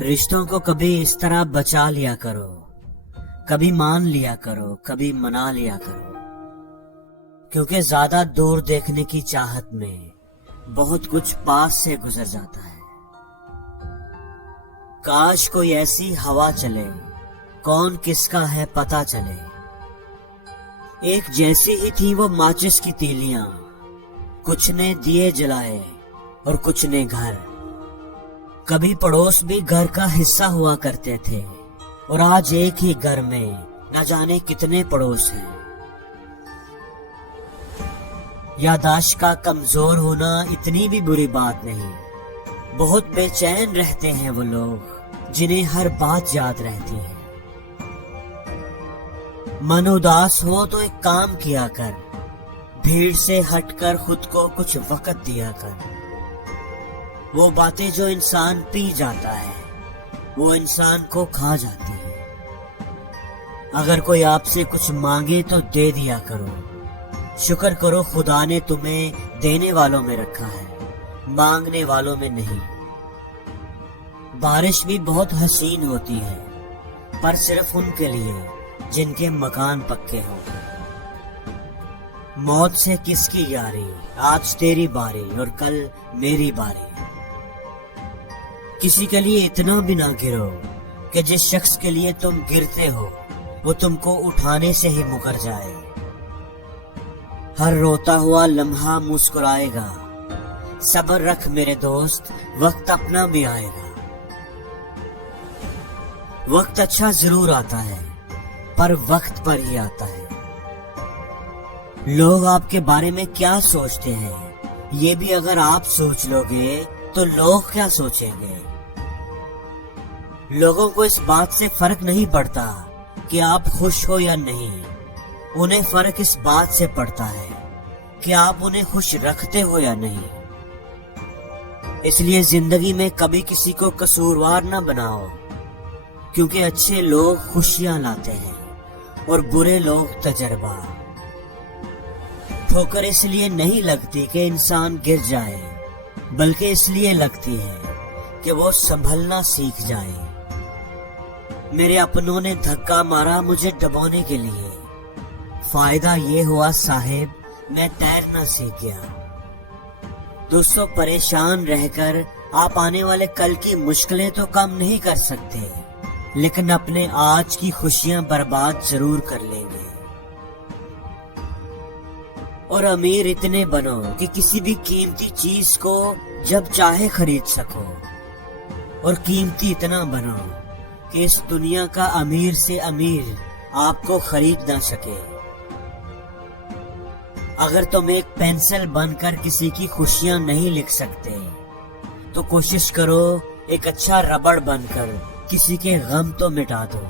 رشتوں کو کبھی اس طرح بچا لیا کرو، کبھی مان لیا کرو، کبھی منا لیا کرو، کیونکہ زیادہ دور دیکھنے کی چاہت میں بہت کچھ پاس سے گزر جاتا ہے۔ کاش کوئی ایسی ہوا چلے، کون کس کا ہے پتہ چلے۔ ایک جیسی ہی تھی وہ ماچس کی تیلیاں، کچھ نے دیے جلائے اور کچھ نے گھر۔ کبھی پڑوس بھی گھر کا حصہ ہوا کرتے تھے، اور آج ایک ہی گھر میں نہ جانے کتنے پڑوس ہیں۔ یاداشت کا کمزور ہونا اتنی بھی بری بات نہیں، بہت بے چین رہتے ہیں وہ لوگ جنہیں ہر بات یاد رہتی ہے۔ من اداس ہو تو ایک کام کیا کر، بھیڑ سے ہٹ کر خود کو کچھ وقت دیا کر۔ وہ باتیں جو انسان پی جاتا ہے وہ انسان کو کھا جاتی ہے۔ اگر کوئی آپ سے کچھ مانگے تو دے دیا کرو، شکر کرو خدا نے تمہیں دینے والوں میں رکھا ہے، مانگنے والوں میں نہیں۔ بارش بھی بہت حسین ہوتی ہے، پر صرف ان کے لیے جن کے مکان پکے ہوں۔ موت سے کس کی یاری، آج تیری باری اور کل میری باری۔ کسی کے لیے اتنا بھی نہ گرو کہ جس شخص کے لیے تم گرتے ہو وہ تم کو اٹھانے سے ہی مکر جائے۔ ہر روتا ہوا لمحہ مسکرائے گا، صبر رکھ میرے دوست، وقت اپنا بھی آئے گا۔ وقت اچھا ضرور آتا ہے، پر وقت پر ہی آتا ہے۔ لوگ آپ کے بارے میں کیا سوچتے ہیں یہ بھی اگر آپ سوچ لو گے تو لوگ کیا سوچیں گے۔ لوگوں کو اس بات سے فرق نہیں پڑتا کہ آپ خوش ہو یا نہیں، انہیں فرق اس بات سے پڑتا ہے کہ آپ انہیں خوش رکھتے ہو یا نہیں۔ اس لیے زندگی میں کبھی کسی کو قصوروار نہ بناؤ، کیونکہ اچھے لوگ خوشیاں لاتے ہیں اور برے لوگ تجربہ۔ ٹھوکر اس لیے نہیں لگتی کہ انسان گر جائے، بلکہ اس لیے لگتی ہے کہ وہ سنبھلنا سیکھ جائے۔ میرے اپنوں نے دھکا مارا مجھے ڈبونے کے لیے، فائدہ یہ ہوا صاحب میں تیرنا سیکھ گیا۔ دوستو، پریشان رہ کر آپ آنے والے کل کی مشکلیں تو کم نہیں کر سکتے، لیکن اپنے آج کی خوشیاں برباد ضرور کر لیں گے۔ اور امیر اتنے بنو کہ کسی بھی قیمتی چیز کو جب چاہے خرید سکو، اور قیمتی اتنا بنو کہ اس دنیا کا امیر سے امیر آپ کو خرید نہ سکے۔ اگر تم ایک پینسل بن کر کسی کی خوشیاں نہیں لکھ سکتے تو کوشش کرو ایک اچھا ربڑ بن کر کسی کے غم تو مٹا دو۔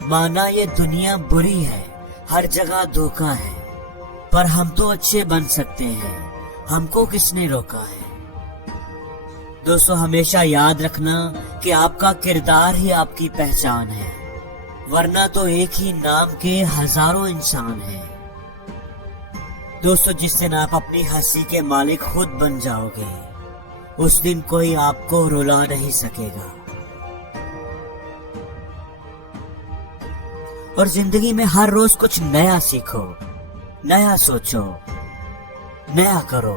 مانا یہ دنیا بری ہے، ہر جگہ دھوکا ہے، پر ہم تو اچھے بن سکتے ہیں، ہم کو کس نے روکا ہے۔ دوستو، ہمیشہ یاد رکھنا کہ آپ کا کردار ہی آپ کی پہچان ہے، ورنہ تو ایک ہی نام کے ہزاروں انسان ہیں۔ دوستو، جس دن آپ اپنی ہنسی کے مالک خود بن جاؤ گے اس دن کوئی آپ کو رلا نہیں سکے گا۔ اور زندگی میں ہر روز کچھ نیا سیکھو، نیا سوچو، نیا کرو۔